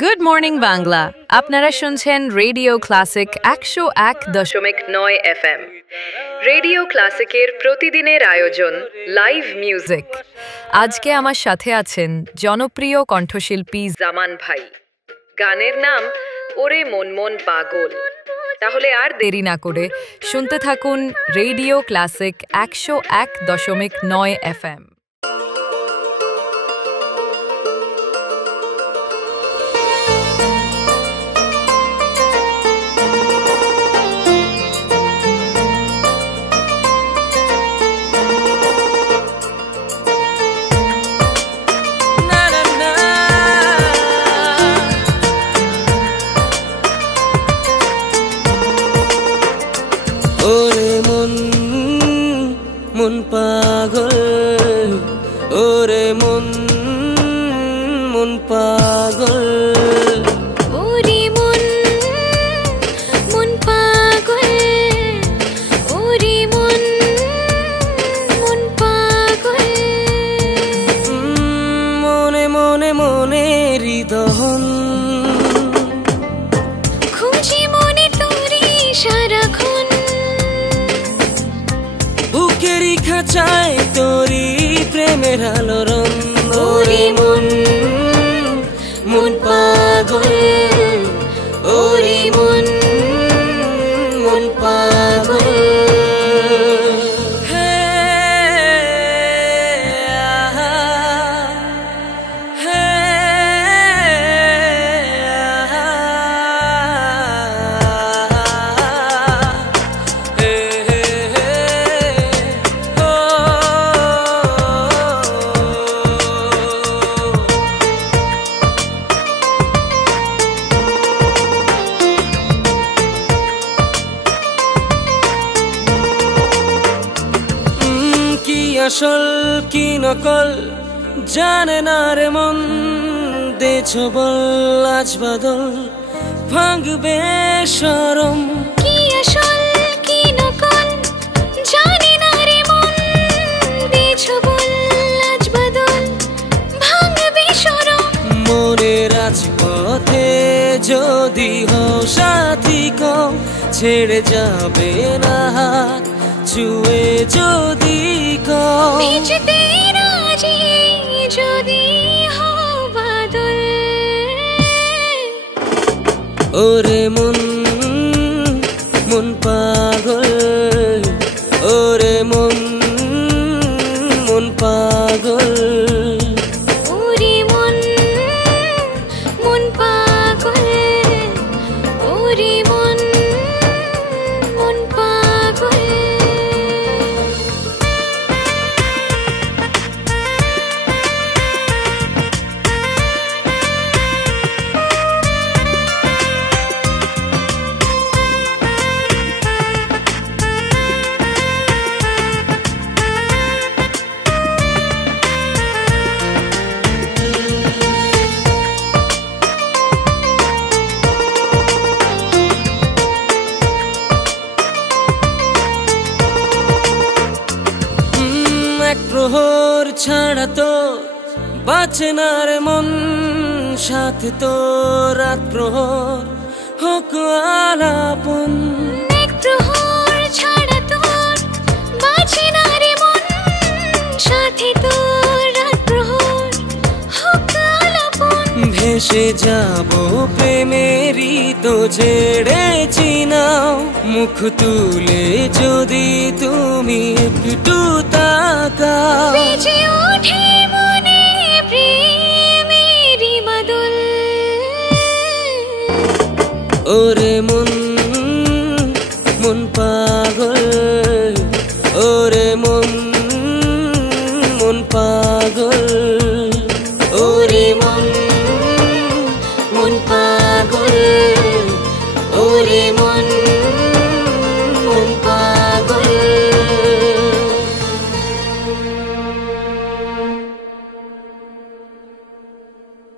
Good morning Bangla. আপনারা শুনছেন radio classic 101.9 FM। Radio ক্লাসিকের প্রতিদিনের আয়োজন লাইভ মিউজিক। আজকে আমার সাথে আছেন জনপ্রিয় কণ্ঠশিল্পী জামান ভাই। গানের নাম ওরে মন মন পাগল। তাহলে আর দেরি না করে শুনতে থাকুন রেডিও ক্লাসিক 101.9 FM। ওরে মন মন পাগল, ওরে মন মন পাগল, ওরে মন মন পাগল, ওরে মন মন পাগল। মনে মনে মনে হৃদয়ন খুঁজি মনে তোরে সারাক্ষণ, বুকেরই খাঁচায় তোরি প্রেমের আলোড়ন। ওরে মন মন পাগল, ওরে মন মন পাগল। হে আহা, হে আহা, হে হে ও। কি আসল কি নকল জানে না রে মন, দেছ বল আজ বাদল ভাঙবে শরম। কি আসল কি নকল জানি না রে মন, দিছ বল আজ বদল ভাঙবে শরম। মনের রাজপথে যদি হও সাথী কও, ছেড়ে যাবে না হাত ছুঁয়ে যদি কও। ভিজতে রাজি যদি হও বাদল, ওরে মন মন পাগল, ওরে মন মন পাগল, ওরে মন মন পাগল, ওরে মন মন পাগল। এক প্রহর ছাড়া তো বাঁচে না রে মন, সাথে তো রাত প্রহর হোক আলাপন। এক প্রহর ছাড়া তোর বাঁচে না রে মন, সাথে তোর রাত প্রহর হোক আলাপন। ভেসে যাব প্রেমেরই তো ছেড়েছি নাও, মুখ তুলে যদি তুমি একটু তাকাও। বেজে ওঠে মনে প্রেমেরই বাদল, ওরে